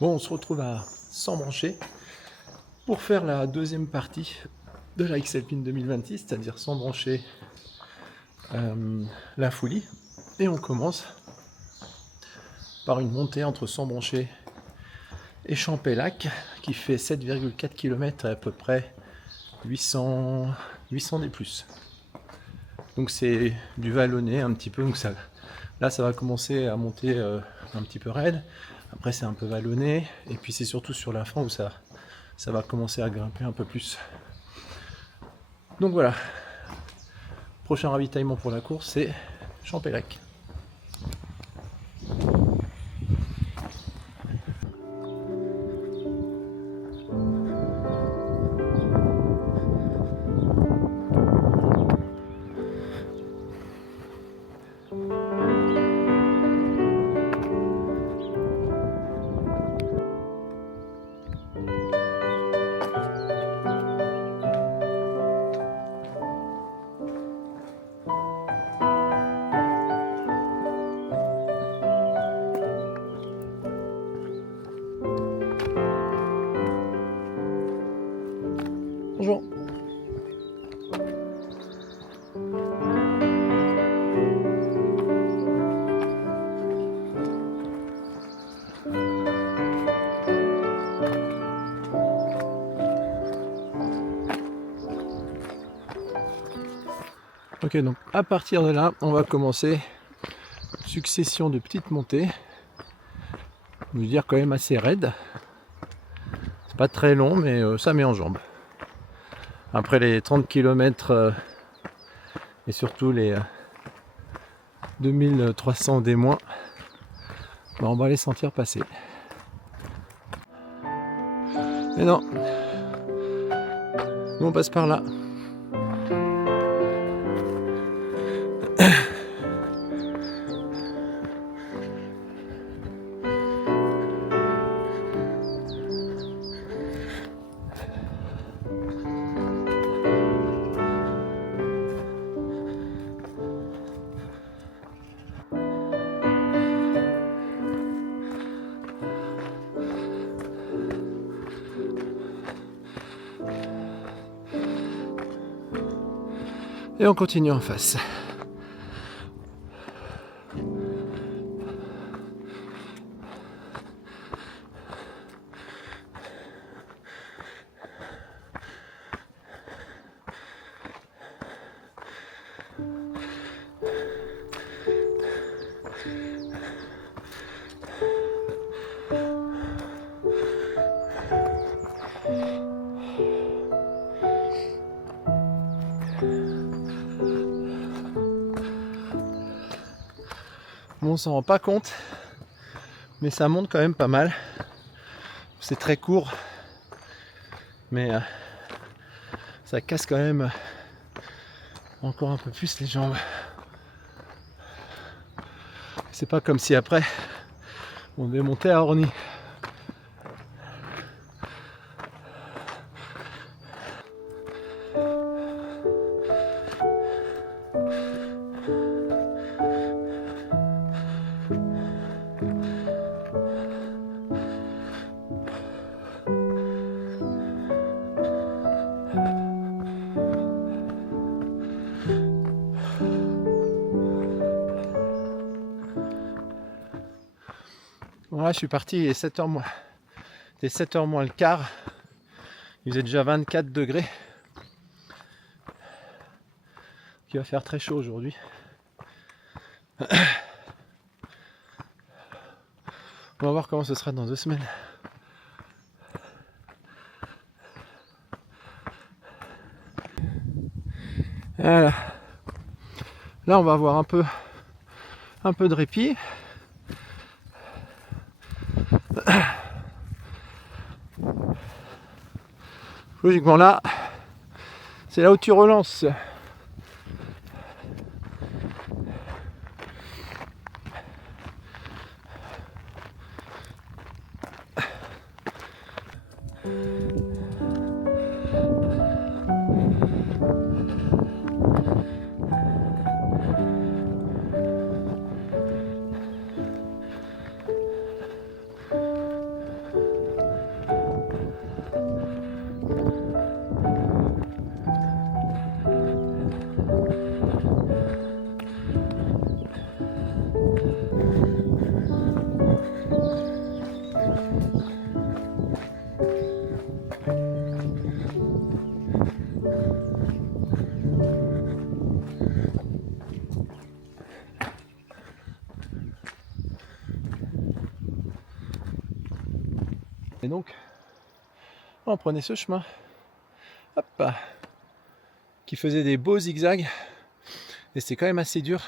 Bon, on se retrouve à Sembrancher pour faire la deuxième partie de la X-Alpine 2026, c'est-à-dire Sembrancher la Foulie. Et on commence par une montée entre Sembrancher et Champellac qui fait 7,4 km et à peu près 800 des plus. Donc c'est du vallonné un petit peu, donc là ça va commencer à monter un petit peu raide. Après c'est un peu vallonné, et puis c'est surtout sur la fin où ça va commencer à grimper un peu plus. Donc voilà, prochain ravitaillement pour la course, c'est Champellac. Bonjour. Ok, donc à partir de là, on va commencer une succession de petites montées. Je veux dire quand même assez raide. C'est pas très long, mais ça met en jambes. Après les 30 km et surtout les 2300 des moins, on va les sentir passer. Mais non, nous on passe par là. Et on continue en face. Bon, on s'en rend pas compte, mais ça monte quand même pas mal. C'est très court, mais ça casse quand même encore un peu plus les jambes. C'est pas comme si après on devait monter à Orny. Bon, là je suis parti, il est 7h moins. Il est 7h moins le quart. Il faisait déjà 24 degrés. Il va faire très chaud aujourd'hui. On va voir comment ce sera dans 2 semaines. Voilà. Là on va avoir un peu de répit. Logiquement là, C'est là où tu relances. Et donc, on prenait ce chemin, hop, qui faisait des beaux zigzags. Et c'était quand même assez dur.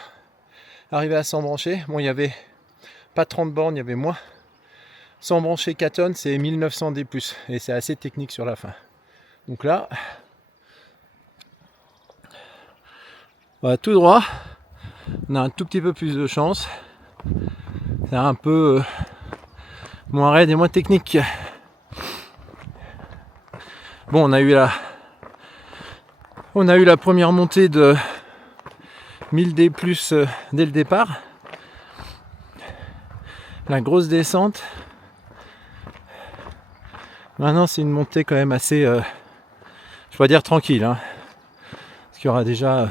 Arrivé à s'embrancher, bon, il y avait pas 30 bornes, il y avait moins. S'embrancher 4 tonnes, c'est 1900 D+. Et c'est assez technique sur la fin. Donc là, on va tout droit. On a un tout petit peu plus de chance. C'est un peu moins raide et moins technique. Bon, on a eu la première montée de 1000 D+ dès le départ. La grosse descente. Maintenant, c'est une montée quand même assez, je vais dire tranquille, hein, parce qu'il y aura déjà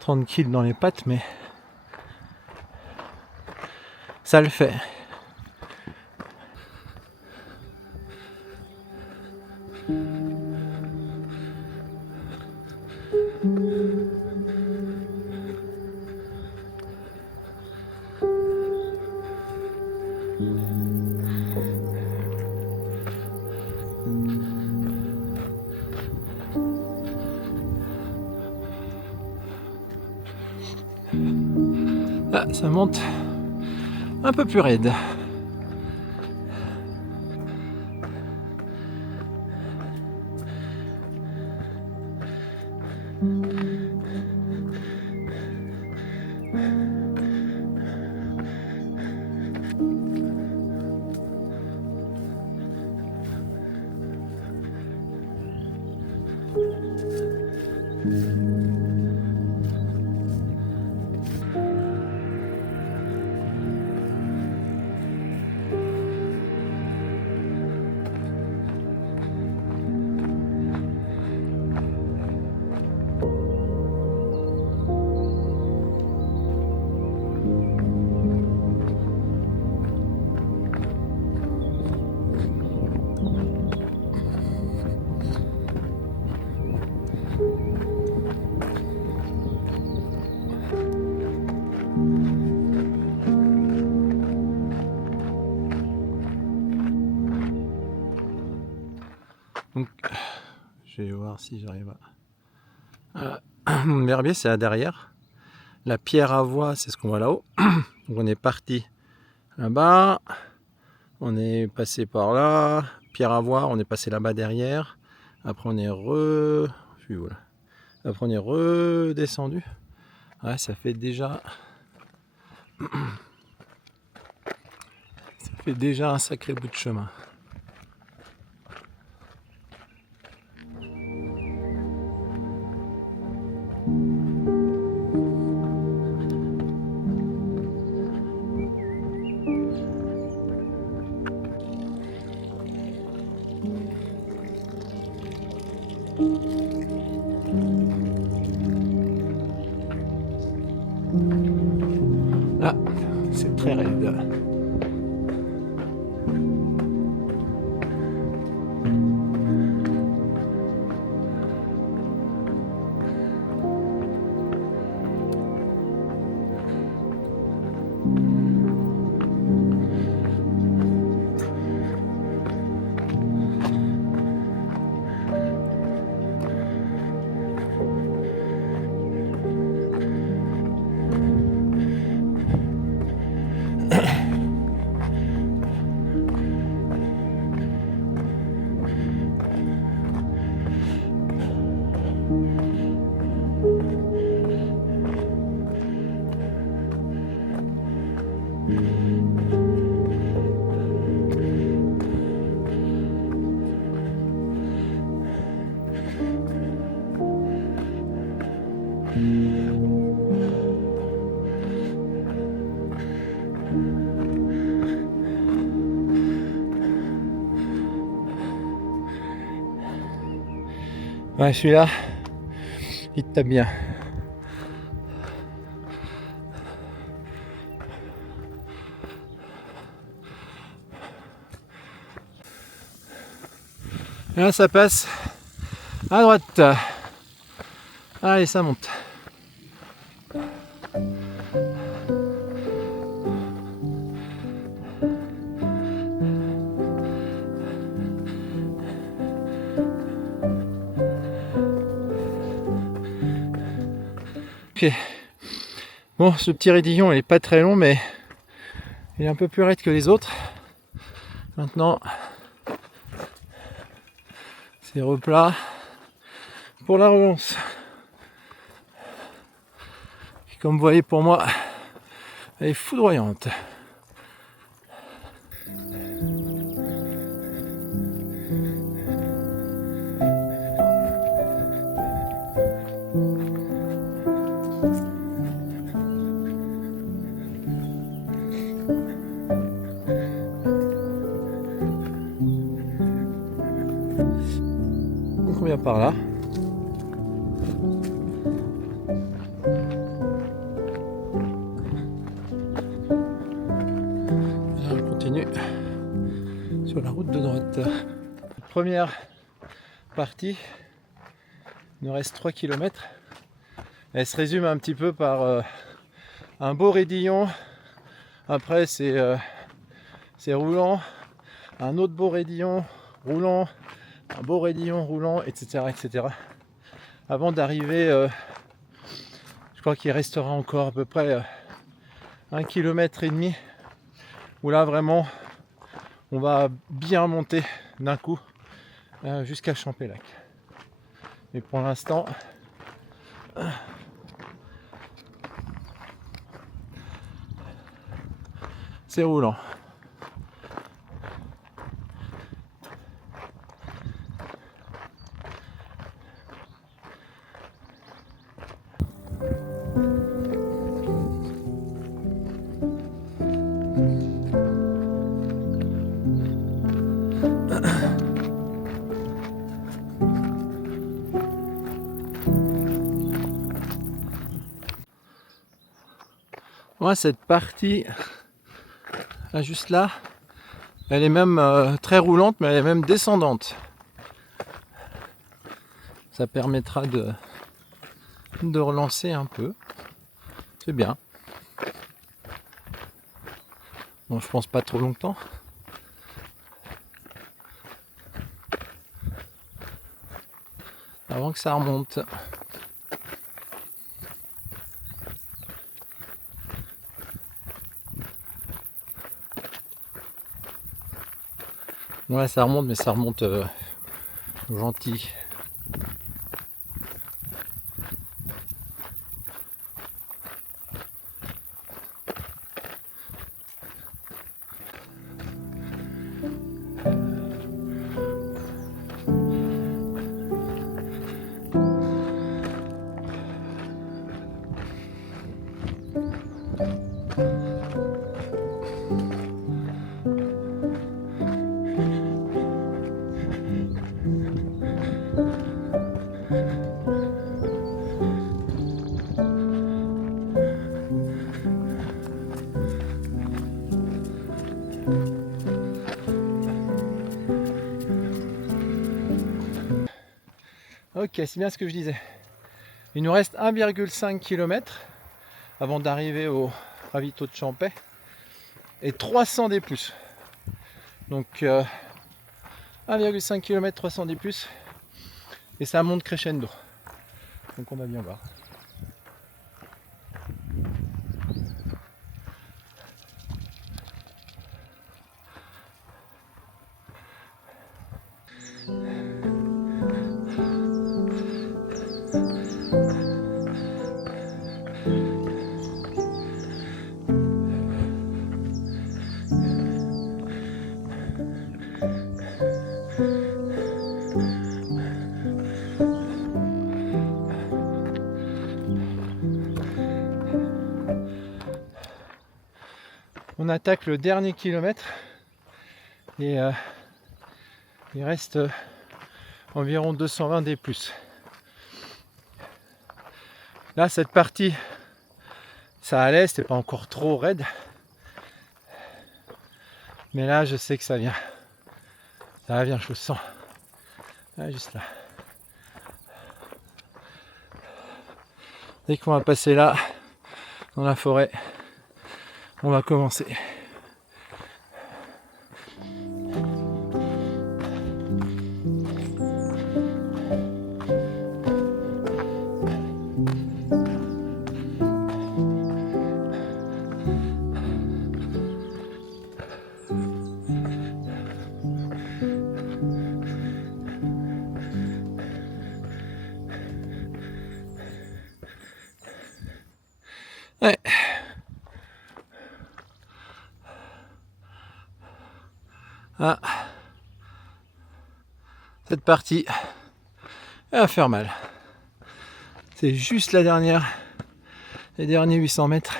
30 kg dans les pattes, mais ça le fait. Là, ça monte un peu plus raide. Donc, je vais voir si j'arrive à... Mon herbier, c'est à derrière. La pierre à voie, c'est ce qu'on voit là-haut. Donc, on est parti là-bas. On est passé par là. Pierre à voie, on est passé là-bas derrière. Après, on est Après, on est redescendu. Ouais, ça fait déjà... Ça fait déjà un sacré bout de chemin. Là, c'est très raide. Ouais, celui-là, il te tape bien. Et là, ça passe à droite. Allez, ça monte. Ok. Bon, ce petit raidillon, il est pas très long, mais il est un peu plus raide que les autres. Maintenant, c'est replat pour la relance. Et comme vous voyez, pour moi, elle est foudroyante. Donc on vient par là. Et là, on continue sur la route de droite. Première partie, il nous reste 3 km. Elle se résume un petit peu par un beau raidillon. Après c'est roulant, un autre beau raidillon roulant, un beau raidillon roulant, etc. etc. Avant d'arriver, je crois qu'il restera encore à peu près 1,5 km où là vraiment on va bien monter d'un coup jusqu'à Champélac. Mais pour l'instant, c'est roulant. Moi, cette partie là, juste là, elle est même très roulante, mais elle est même descendante. Ça permettra de relancer un peu. C'est bien. Bon, je pense pas trop longtemps. Avant que ça remonte. Ouais, ça remonte, mais ça remonte gentil. Ok, c'est bien ce que je disais. Il nous reste 1,5 km avant d'arriver au ravito de Champey et 300 des plus. Donc 1,5 km, 300 des plus et ça monte crescendo. Donc on va bien voir. On attaque le dernier kilomètre et il reste environ 220 D+. Là, cette partie, ça allait, c'était pas encore trop raide. Mais là, je sais que ça vient. Ça vient, je le sens. Ah, juste là. Dès qu'on va passer là, dans la forêt, on va commencer. Ouais. Ah. Cette partie, elle va faire mal. C'est juste la dernière, les derniers 800 mètres.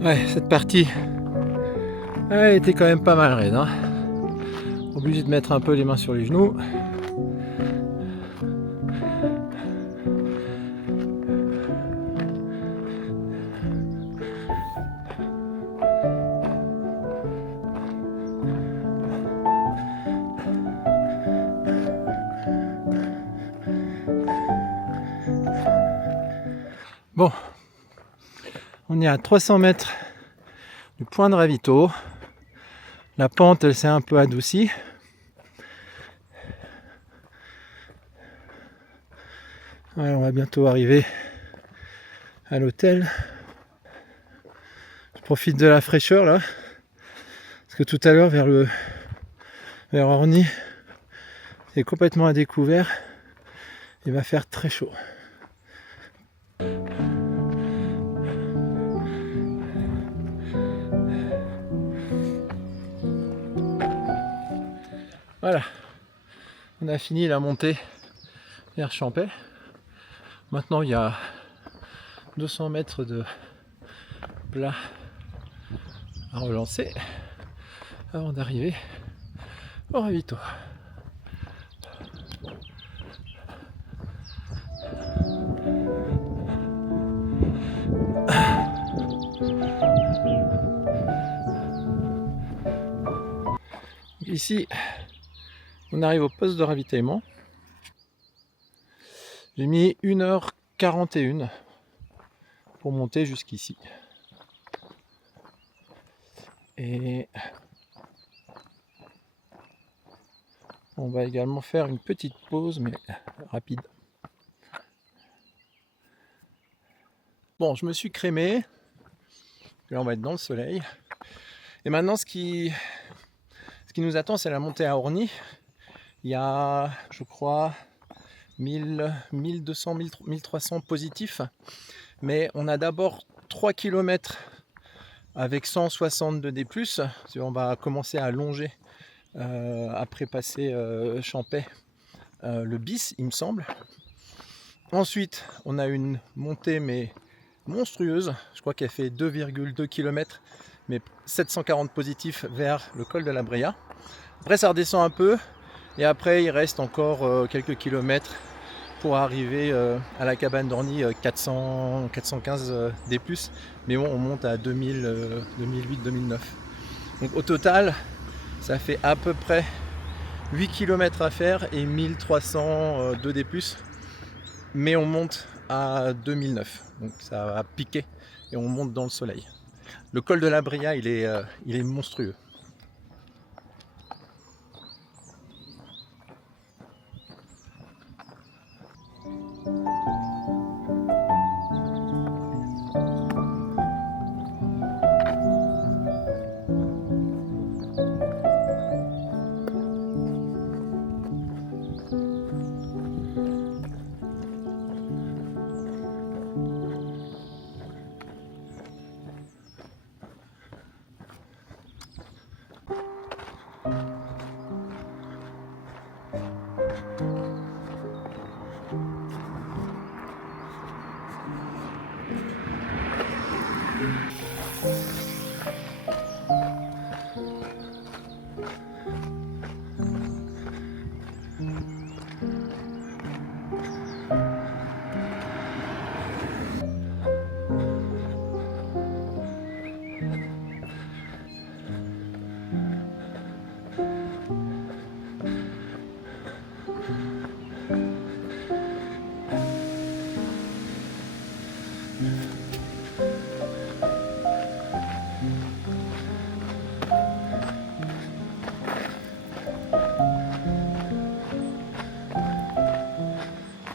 Ouais, cette partie, elle était quand même pas mal raide, hein. Obligé de mettre un peu les mains sur les genoux. Bon, on est à 300 mètres du point de ravito. La pente, elle s'est un peu adoucie. Ouais, on va bientôt arriver à l'hôtel. Je profite de la fraîcheur là, parce que tout à l'heure vers Orny, c'est complètement à découvert. Il va faire très chaud. Voilà, on a fini la montée vers Champais. Maintenant il y a 200 mètres de plat à relancer avant d'arriver au ravito. Ici, on arrive au poste de ravitaillement. J'ai mis 1h41 pour monter jusqu'ici. Et on va également faire une petite pause, mais rapide. Bon, je me suis crémé. Là, on va être dans le soleil. Et maintenant, ce qui nous attend, c'est la montée à Orny. Il y a, je crois, 1200, 1300 positifs. Mais on a d'abord 3 km avec 162 D+. On va commencer à longer après passer Champais, le bis, il me semble. Ensuite, on a une montée mais monstrueuse. Je crois qu'elle fait 2,2 km, mais 740 positifs vers le col de la Brea. Après, ça redescend un peu. Et après, il reste encore quelques kilomètres pour arriver à la cabane d'Orny, 415 D+. Mais bon, on monte à 2000, 2008, 2009. Donc au total, ça fait à peu près 8 km à faire et 1302 D+. Mais on monte à 2009. Donc ça a piqué et on monte dans le soleil. Le col de la Bria, il est monstrueux.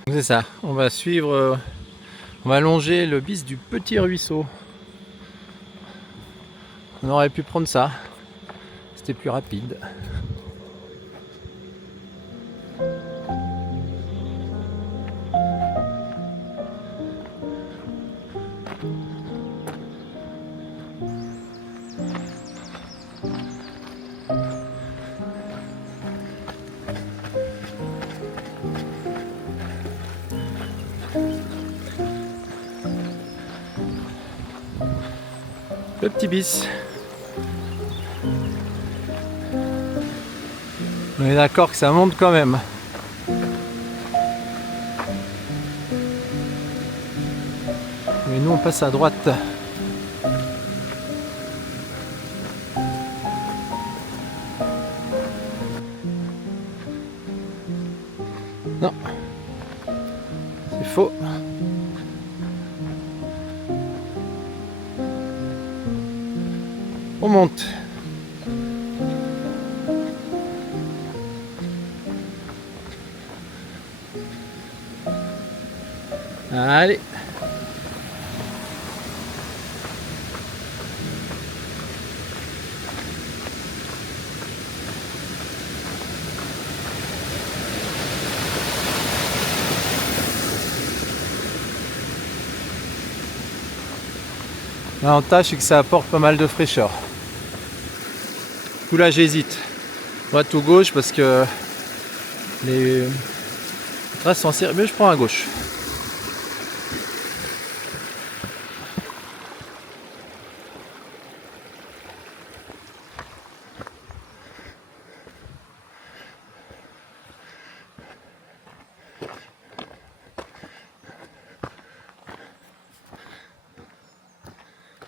C'est ça, on va suivre, on va longer le bis du petit ruisseau. On aurait pu prendre ça, c'était plus rapide. Le petit bis. On est d'accord que ça monte quand même. Mais nous on passe à droite. Non. C'est faux. On monte. Allez. L'avantage c'est que ça apporte pas mal de fraîcheur. Du coup là j'hésite. Droite ou gauche parce que les traces sont assez... Mais je prends à gauche.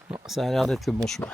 Bon, ça a l'air d'être le bon chemin.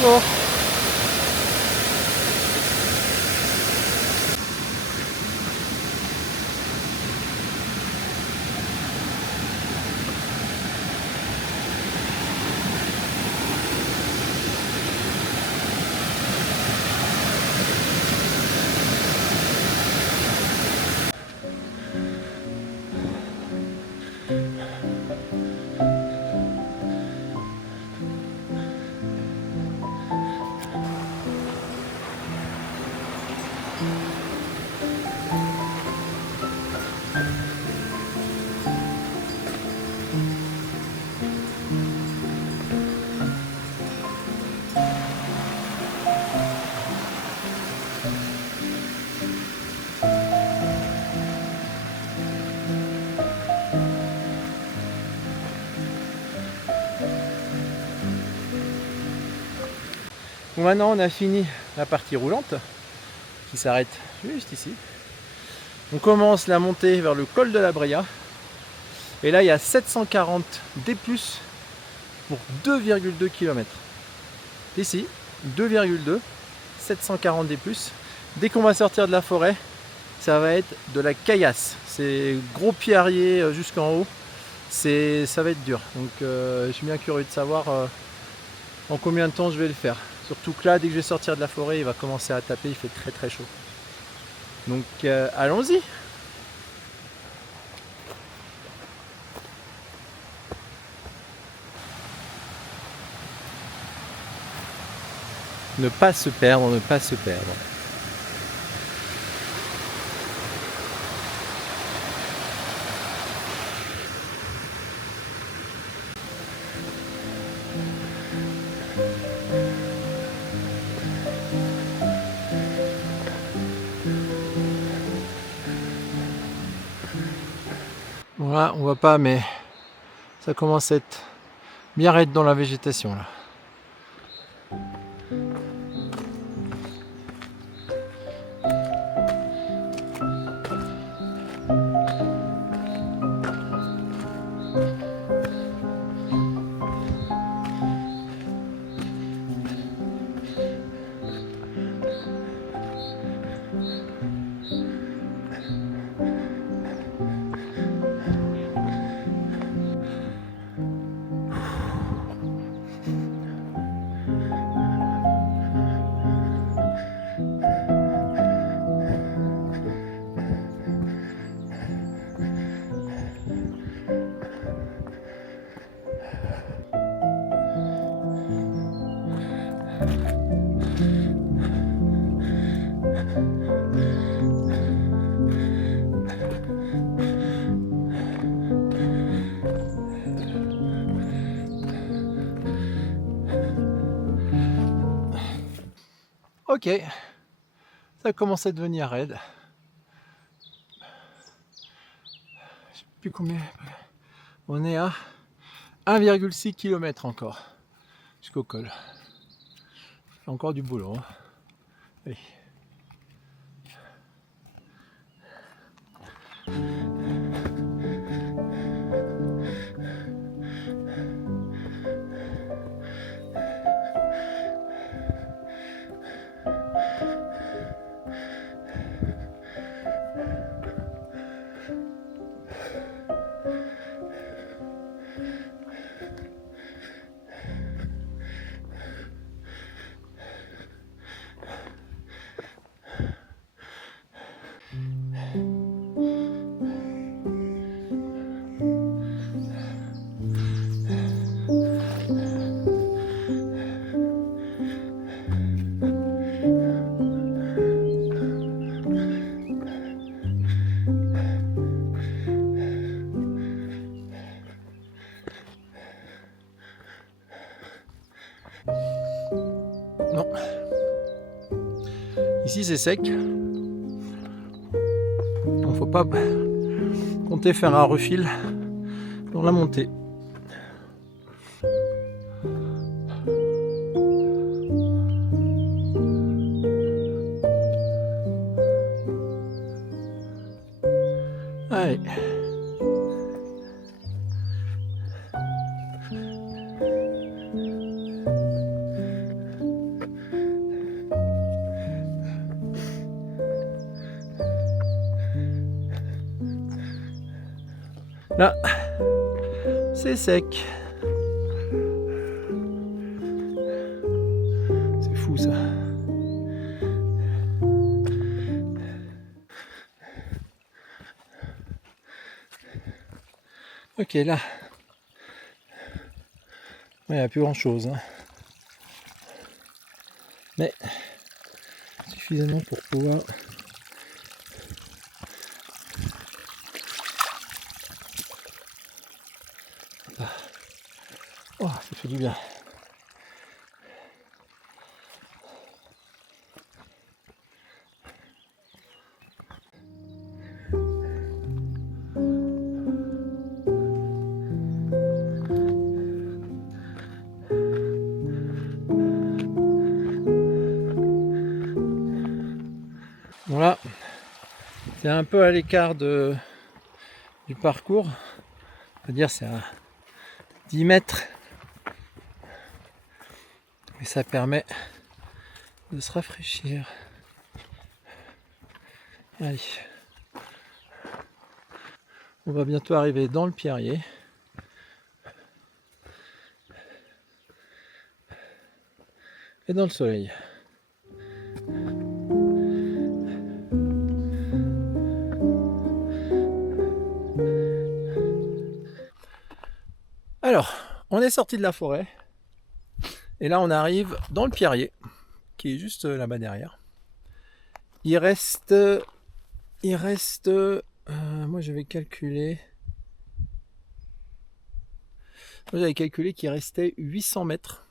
Bon. Donc maintenant on a fini la partie roulante qui s'arrête juste ici. On commence la montée vers le col de la Brea. Et là il y a 740 D+, pour 2,2 km. Ici, 2,2, 740 D+. Dès qu'on va sortir de la forêt, ça va être de la caillasse. C'est gros pierrier jusqu'en haut. Ça va être dur. Donc je suis bien curieux de savoir en combien de temps je vais le faire. Surtout que là, dès que je vais sortir de la forêt, il va commencer à taper, il fait très très chaud. Donc allons-y. Ne pas se perdre, ne pas se perdre. Voilà, on voit pas, mais ça commence à être bien raide dans la végétation là. Ok, ça commence à devenir raide. Je sais plus combien. On est à 1,6 km encore jusqu'au col. J'ai encore du boulot. Hein. Allez. Non. Ici c'est sec. Donc faut pas compter faire un refil dans la montée. Allez. Là, c'est sec. C'est fou ça. Ok, là, il n'y a plus grand chose. Hein. Mais suffisamment pour pouvoir. Oh, ça fait du bien. C'est un peu à l'écart du parcours. On va dire c'est à 10 mètres. Et ça permet de se rafraîchir. Allez. On va bientôt arriver dans le Pierrier. Et dans le soleil. Alors, on est sorti de la forêt. Et là, on arrive dans le Pierrier, qui est juste là-bas derrière. Il reste, moi j'avais calculé qu'il restait 800 mètres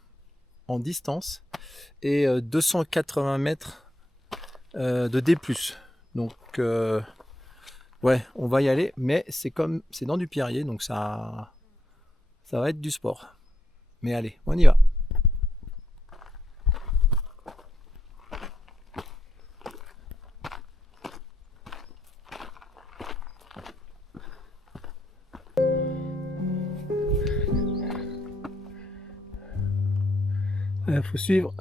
en distance et 280 mètres de D+. Donc, ouais, on va y aller, mais c'est dans du Pierrier, donc ça va être du sport. Mais allez, on y va. Faut suivre.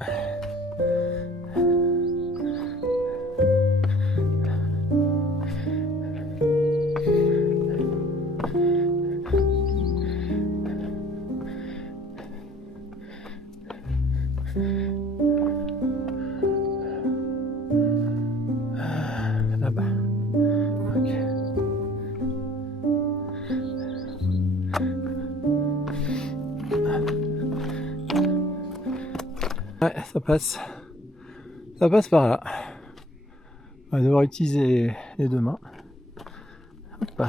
Là-bas. Ok. Ouais, ça passe par là. On va devoir utiliser les deux mains. Hop.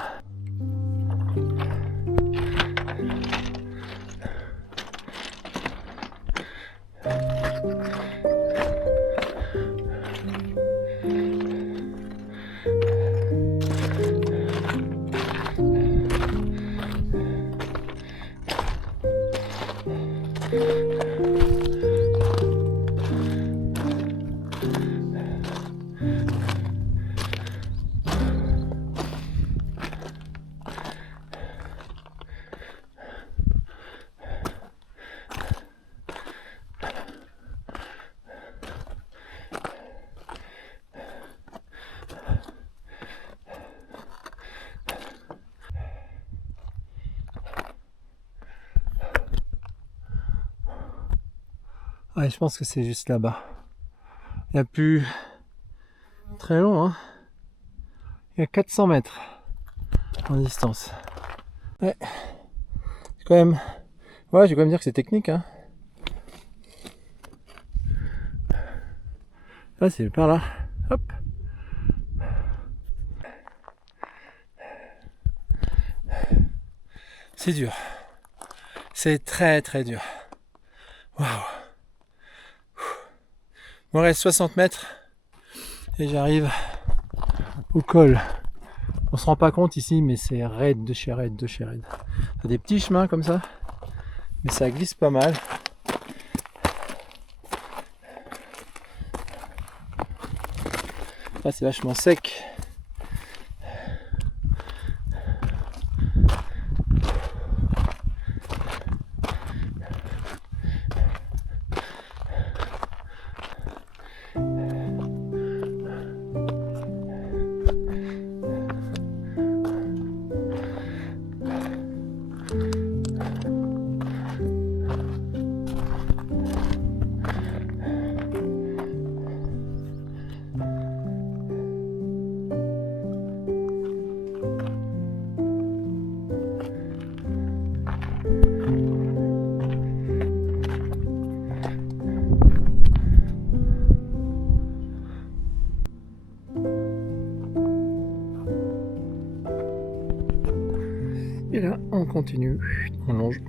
Ouais, je pense que c'est juste là-bas. Il n'y a plus très long, hein. Il y a 400 mètres en distance. Ouais. C'est quand même... Ouais, je vais quand même dire que c'est technique, hein. Là, c'est par là. Hop. C'est dur. C'est très très dur. Waouh. Il me reste 60 mètres et j'arrive au col. On se rend pas compte ici, mais c'est raide de chez raide de chez raide. T'as des petits chemins comme ça, mais ça glisse pas mal. Là, c'est vachement sec. Et là, on continue, on longe.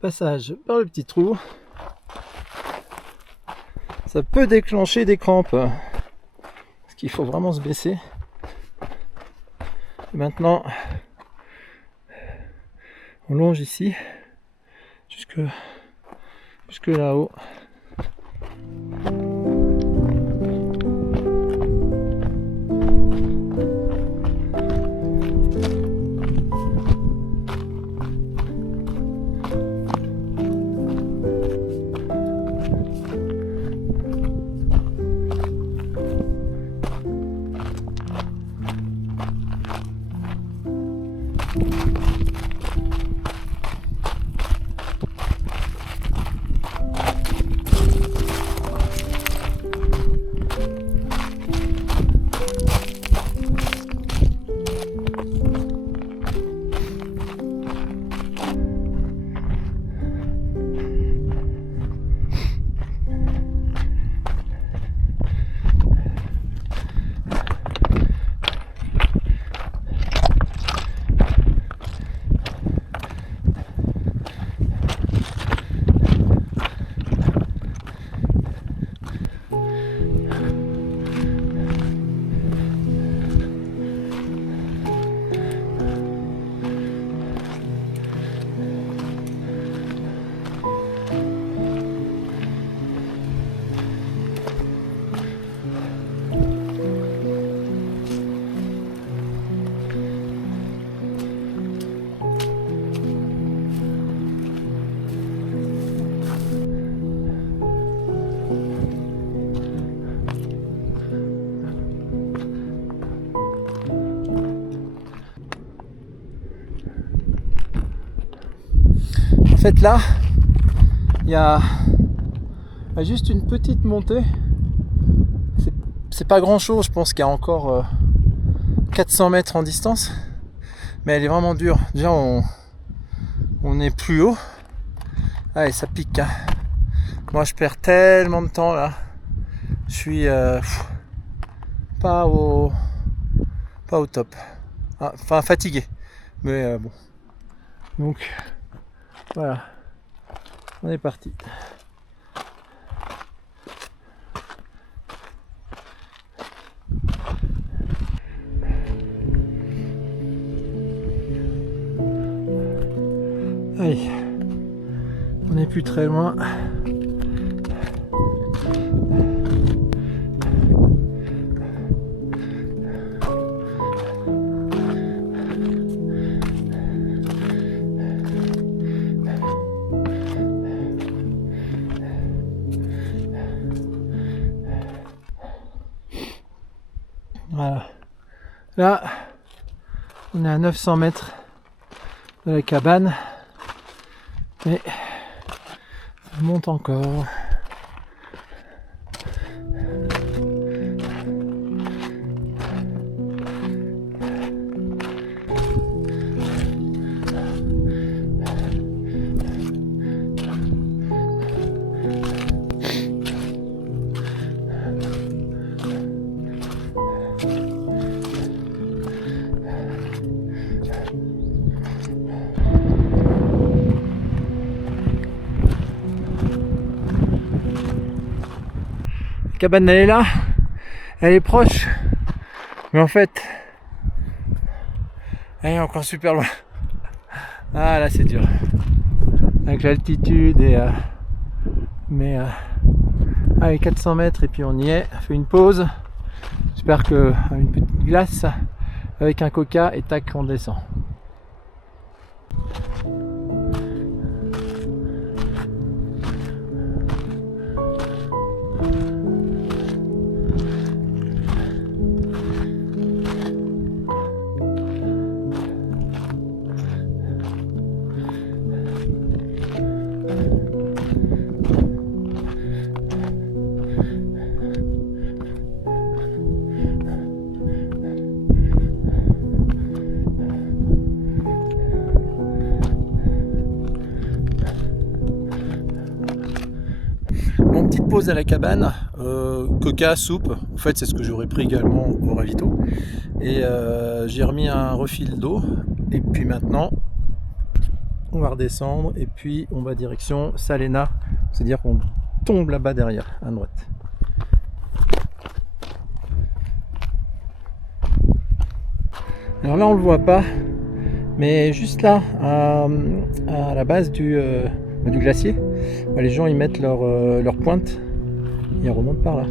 passage par le petit trou, ça peut déclencher des crampes. Parce qu'il faut vraiment se baisser. Et maintenant, on longe ici jusque là-haut. En fait là, il y a juste une petite montée. C'est pas grand chose, je pense qu'il y a encore 400 mètres en distance. Mais elle est vraiment dure. Déjà on est plus haut. Allez, ça pique. Hein. Moi je perds tellement de temps là. Je suis pas au top. Enfin fatigué. Mais bon. Donc voilà. On est parti. Allez, on n'est plus très loin. Voilà. Là, on est à 900 mètres de la cabane. Mais on monte encore. La cabane elle est là, elle est proche, mais en fait elle est encore super loin. Ah là c'est dur avec l'altitude et mais allez 400 mètres et puis on y est. On fait une pause, j'espère que une petite glace avec un coca et tac on descend. Petite pause à la cabane, coca, soupe, en fait c'est ce que j'aurais pris également au ravito, et j'ai remis un refill d'eau, et puis maintenant on va redescendre et puis on va direction Salena, c'est-à-dire qu'on tombe là-bas derrière, à droite. Alors là on le voit pas, mais juste là, à la base du glacier, les gens ils mettent leur pointe et ils remontent par là.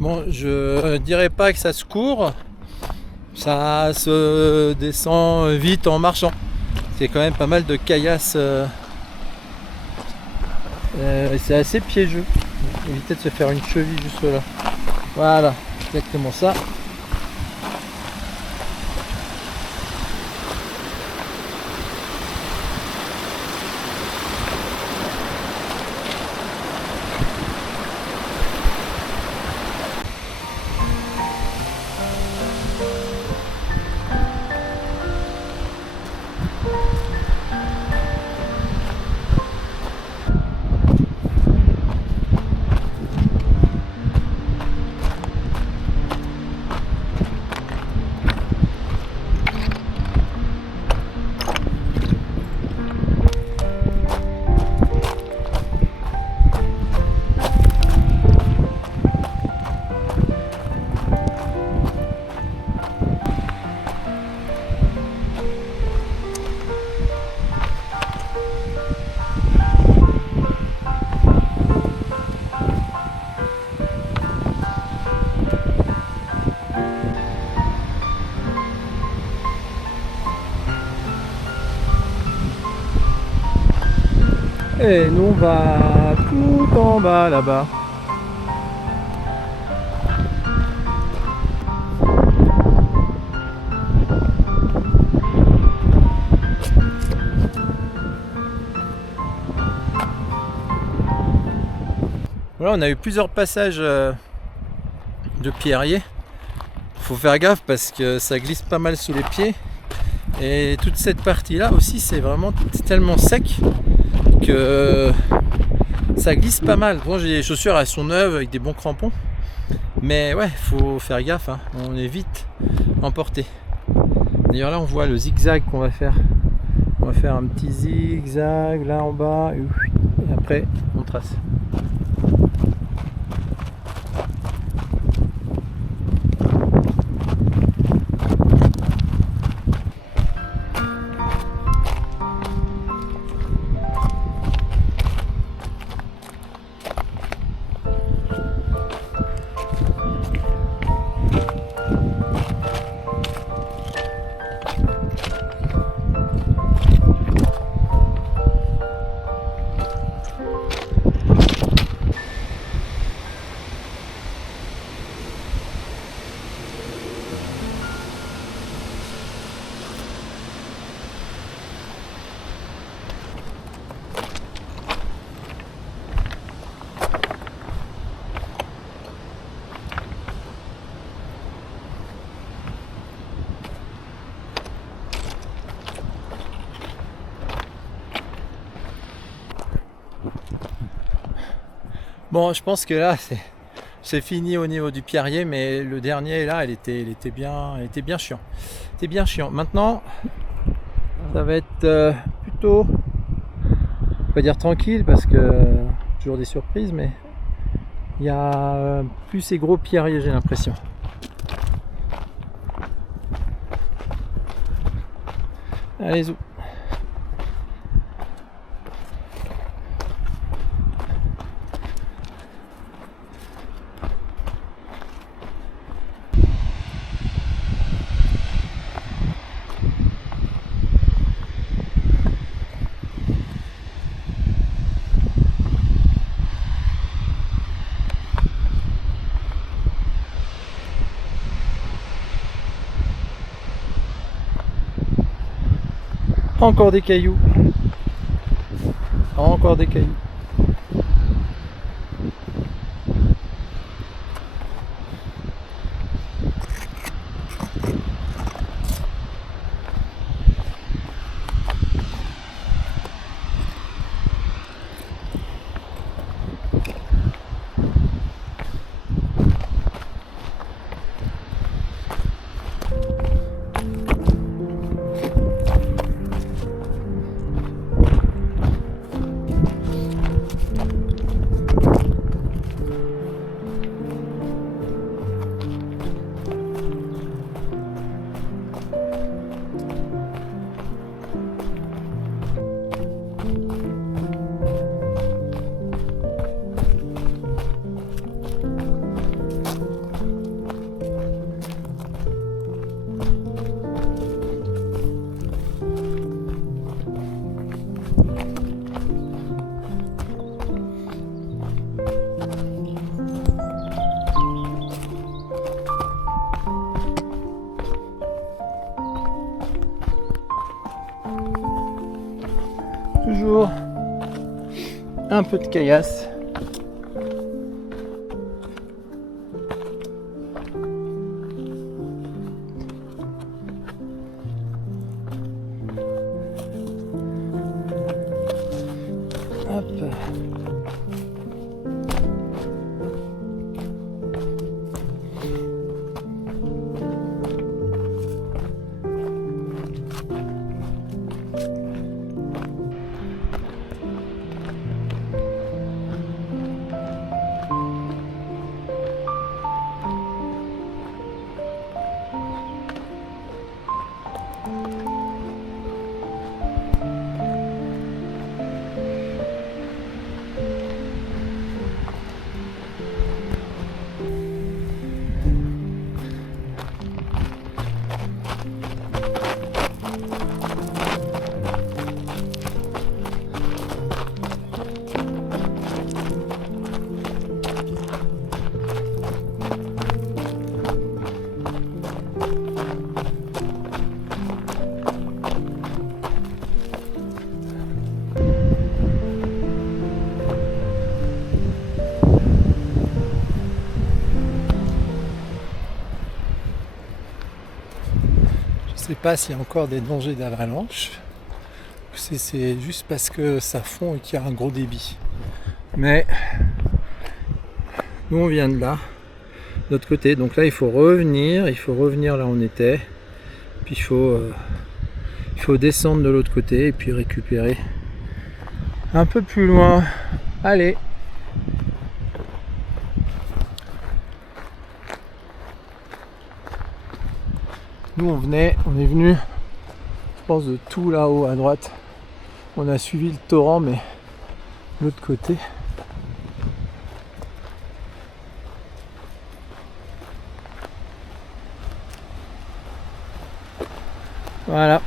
Bon, je dirais pas que ça se court, ça se descend vite en marchant. C'est quand même pas mal de caillasses, c'est assez piégeux. Évitez de se faire une cheville juste là. Voilà, exactement ça. Et nous on va tout en bas là-bas. Voilà, on a eu plusieurs passages de pierriers. Faut faire gaffe parce que ça glisse pas mal sous les pieds. Et toute cette partie là aussi c'est vraiment tellement sec que ça glisse pas mal. Bon, j'ai des chaussures, elles sont neuves avec des bons crampons, mais ouais, faut faire gaffe, hein. On est vite emporté. D'ailleurs là on voit le zigzag qu'on va faire. On va faire un petit zigzag là en bas et après on trace. Bon, je pense que là, c'est fini au niveau du pierrier, mais le dernier, là, il était bien chiant. C'était bien chiant. Maintenant, ça va être plutôt, on va pas dire tranquille, parce que toujours des surprises, mais il y a plus ces gros pierriers, j'ai l'impression. Allez, zou. Encore des cailloux. Encore des cailloux. Toujours un peu de caillasse. Hop. Je sais pas s'il y a encore des dangers d'avalanche, c'est juste parce que ça fond et qu'il y a un gros débit. Mais nous on vient de là, de l'autre côté, donc là il faut revenir là où on était, puis il faut descendre de l'autre côté et puis récupérer un peu plus loin. Allez. Nous on est venu, je pense, de tout là-haut à droite. On a suivi le torrent, mais de l'autre côté. Voilà.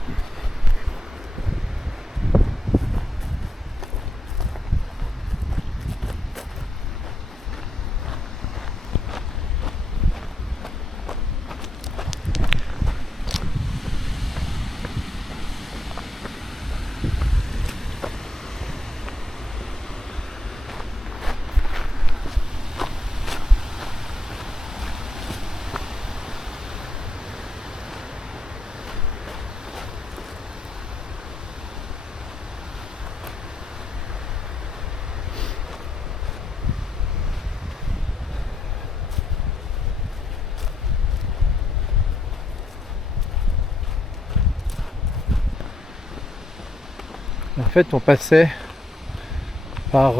En fait, on passait par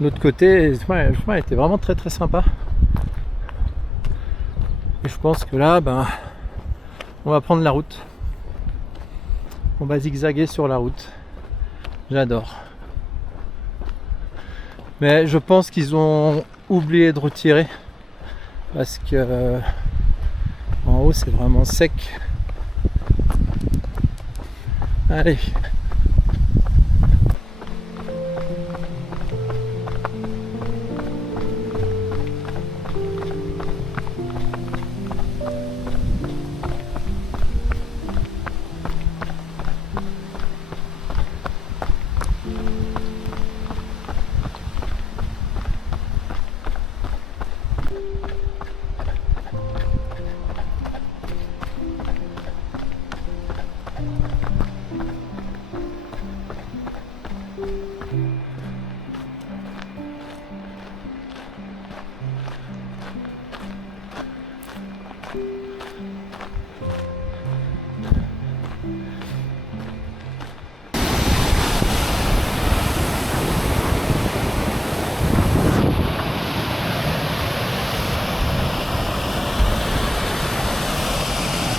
l'autre côté et le chemin était vraiment très très sympa. Et je pense que là, on va prendre la route. On va zigzaguer sur la route. J'adore. Mais je pense qu'ils ont oublié de retirer parce que en haut c'est vraiment sec. Allez.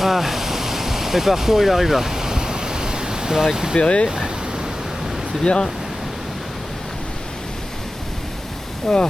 Ah, le parcours il arrive là. On va récupérer. C'est bien. Ah.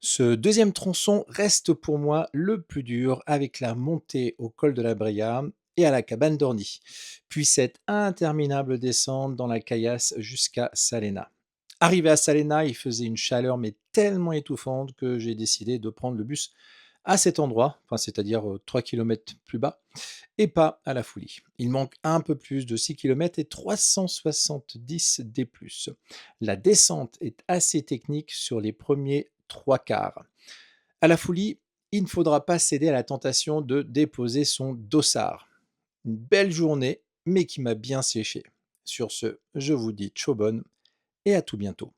Ce deuxième tronçon reste pour moi le plus dur avec la montée au col de la Brea et à la cabane d'Orny, puis cette interminable descente dans la caillasse jusqu'à Salena. Arrivé à Salena, il faisait une chaleur mais tellement étouffante que j'ai décidé de prendre le bus à cet endroit, enfin, c'est-à-dire 3 km plus bas, et pas à la Foulie. Il manque un peu plus de 6 km et 370 D+. La descente est assez technique sur les premiers trois quarts. À la Foulie, il ne faudra pas céder à la tentation de déposer son dossard. Une belle journée, mais qui m'a bien séché. Sur ce, je vous dis ciao bonne et à tout bientôt.